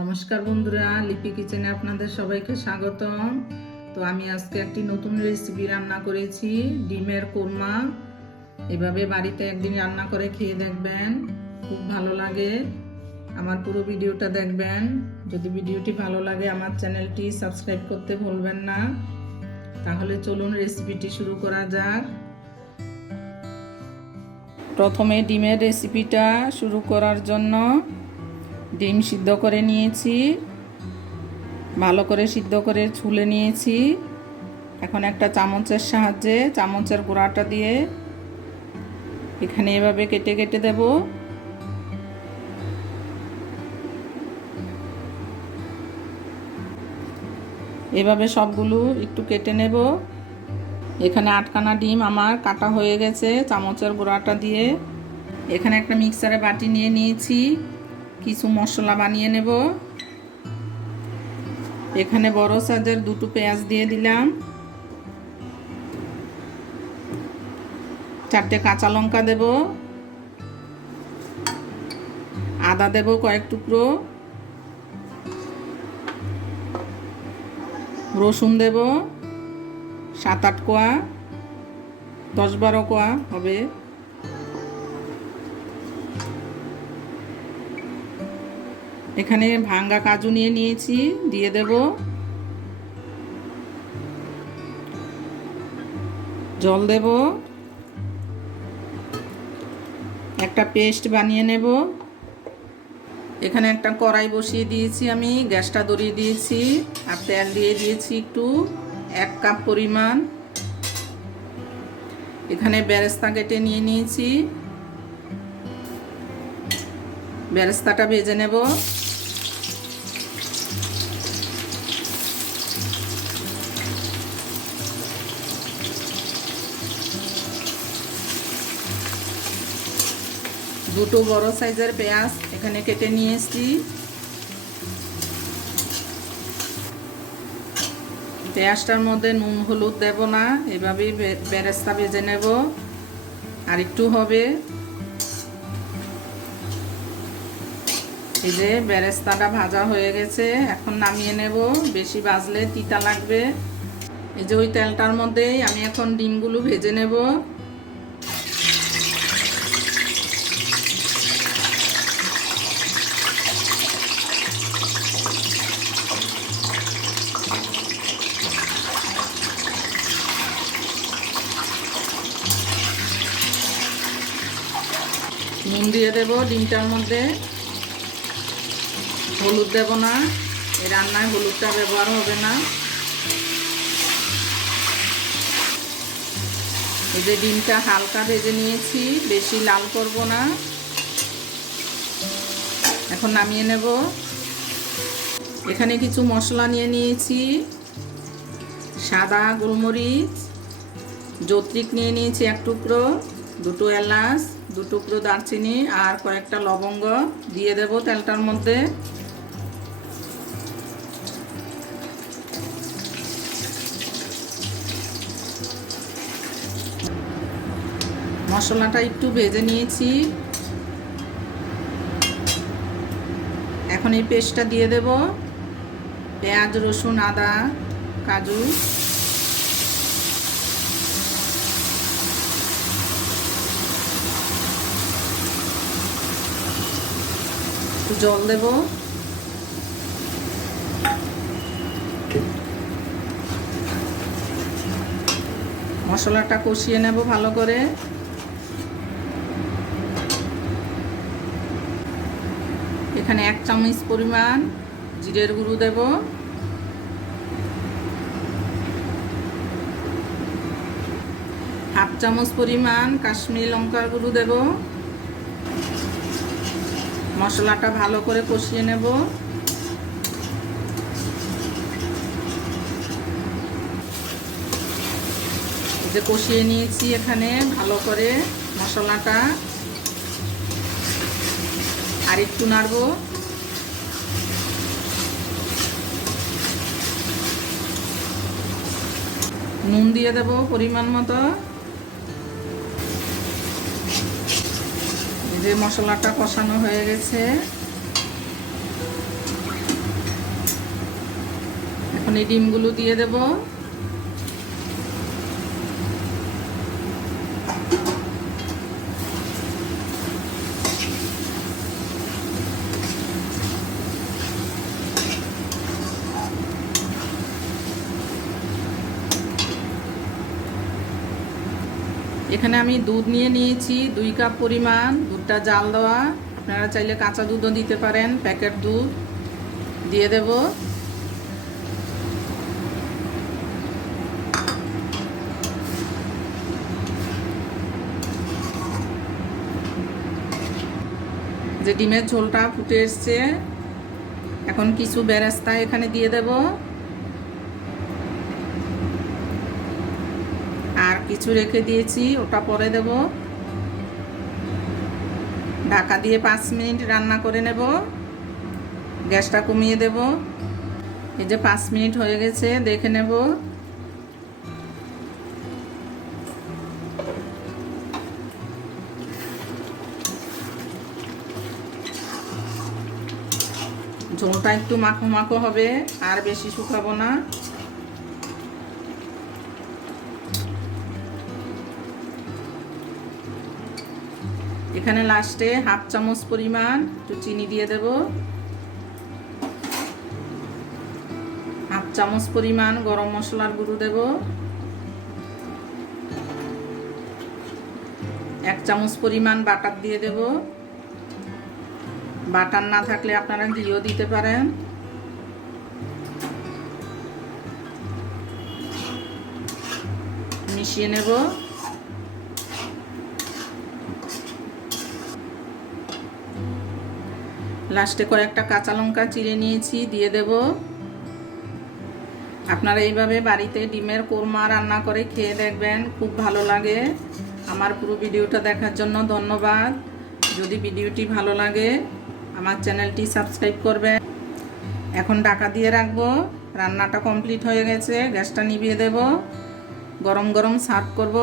নমস্কার বন্ধুরা, লিপি কিচেনে আপনাদের সবাইকে স্বাগতম। তো আমি আজকে একটি নতুন রেসিপি রান্না করেছি, ডিমের কোরমা। এভাবে বাড়িতে একদিন রান্না করে খেয়ে দেখবেন, খুব ভালো লাগে। আমার পুরো ভিডিওটা দেখবেন। যদি ভিডিওটি ভালো লাগে, আমার চ্যানেলটি সাবস্ক্রাইব করতে ভুলবেন না। তাহলে চলুন রেসিপিটি শুরু করা যাক। প্রথমে ডিমের রেসিপিটা শুরু করার জন্য ডিম সিদ্ধ করে নিয়েছি, ভালো করে সিদ্ধ করে ছুলে নিয়েছি। এখন একটা চামচের সাহায্যে চামচের গোড়াটা দিয়ে এখানে এভাবে কেটে কেটে দেব। এভাবে সবগুলো একটু কেটে নেব। এখানে আটকানা ডিম আমার কাটা হয়ে গেছে চামচের গোড়াটা দিয়ে। এখানে একটা মিক্সারে বাটি নিয়ে নিয়েছি। কিছু মশলা বানিয়ে নেব। এখানে বড় সাইজের দুটো পেঁয়াজ দিয়ে দিলাম। চারটে কাঁচা লঙ্কা দেব। আদা দেব কয়েক টুকরো। রসুন দেব, সাত আট কোয়া, দশ বারো কোয়া হবে। এখানে ভাঙ্গা কাজু নিয়ে নিয়েছি, দিয়ে দেব। জল দেব। একটা পেস্ট বানিয়ে নেব। এখানে একটা কড়াই বসিয়ে দিয়েছি আমি, গ্যাসটা ধরিয়ে দিয়েছি, আর তেল দিয়ে দিয়েছি একটু, এক কাপ পরিমাণ। এখানে বেরেস্তা কেটে নিয়ে নিয়েছি। বেরেস্তাটা ভেজে নেব। দুটো বড় সাইজের পেঁয়াজ এখানে কেটে নিয়ে এসছি পেঁয়াজটার মধ্যে নুন, হলুদ দেব না, এভাবেই বেরেস্তা ভেজে নেব। আর একটু হবে। এই যে বেরেস্তাটা ভাজা হয়ে গেছে, এখন নামিয়ে নেব। বেশি ভাজলে তিতা লাগবে। এই যে ওই তেলটার মধ্যেই আমি এখন ডিমগুলো ভেজে নেব। দিয়ে দেব। ডিমটার মধ্যে হলুদ দেব না। এই রান্নায় হলুদটা ব্যবহার হবে না। এই যে ডিমটা হালকা ভেজে নিয়েছি, বেশি লাল করব না। এখন নামিয়ে নেব। এখানে কিছু মশলা নিয়ে নিয়েছি। সাদা গোলমরিচ, যত্রিক নিয়ে নিয়েছি এক টুকরো, দুটো এলাচ দু টুকরো দারচিনি আর কয়েকটা লবঙ্গ দিয়ে দেব তেলটার মধ্যে। মশলাটা একটু ভেজে নিয়েছি। এখন এই পেস্টটা দিয়ে দেব। পেঁয়াজ, রসুন, আদা, কাজু। জল দেব। মশলাটা কষিয়ে নেব ভালো করে। এখানে এক চামচ পরিমাণ জিরের গুঁড়ো দেব। হাফ চামচ পরিমাণ কাশ্মীরি লঙ্কার গুঁড়ো দেব। মশলাটা ভালো করে কষিয়ে নেব। যে কষিয়ে নিয়েছি এখানে ভালো করে মশলাটা। আর একটু নাড়ব। নুন দিয়ে দেব পরিমাণ মতো। যে মশলাটা কষানো হয়ে গেছে। এখন এই ডিমগুলো দিয়ে দেবো। এখানে আমি দুধ নিয়ে নিয়েছি, দুই কাপ পরিমাণ, দুধটা জাল দেওয়া। আপনারা চাইলে কাঁচা দুধও দিতে পারেন, প্যাকেট দুধ। দিয়ে দেব। যে ডিমের ঝোলটা ফুটে এসছে, এখন কিছু বেরেস্তা এখানে দিয়ে দেব আর কিছু রেখে দিয়েছি, ওটা পরে দেব। ঢাকা দিয়ে পাঁচ মিনিট রান্না করে নেব। গ্যাসটা কমিয়ে দেব। এই যে পাঁচ মিনিট হয়ে গেছে, দেখে নেব। ঝোলটা একটু মাখো মাখো হবে, আর বেশি শুকাবো না। এখানে লাস্টে হাফ চামচ পরিমাণ একটু চিনি দিয়ে দেব। হাফ চামচ পরিমাণ গরম মশলার গুঁড়ো দেব। এক চামচ পরিমাণ বাটার দিয়ে দেব। বাটার না থাকলে আপনারা ঘিও দিতে পারেন। মিশিয়ে নেব। লাস্টে কয়েকটা কাঁচা লঙ্কা চিড়ে নিয়েছি, দিয়ে দেব। আপনারা এইভাবে বাড়িতে ডিমের কোরমা রান্না করে খেয়ে দেখবেন, খুব ভালো লাগে। আমার পুরো ভিডিওটা দেখার জন্য ধন্যবাদ। যদি ভিডিওটি ভালো লাগে, আমার চ্যানেলটি সাবস্ক্রাইব করবেন। এখন ঢাকা দিয়ে রাখব। রান্নাটা কমপ্লিট হয়ে গেছে, গ্যাসটা নিভিয়ে দেব। গরম গরম সার্ভ করব।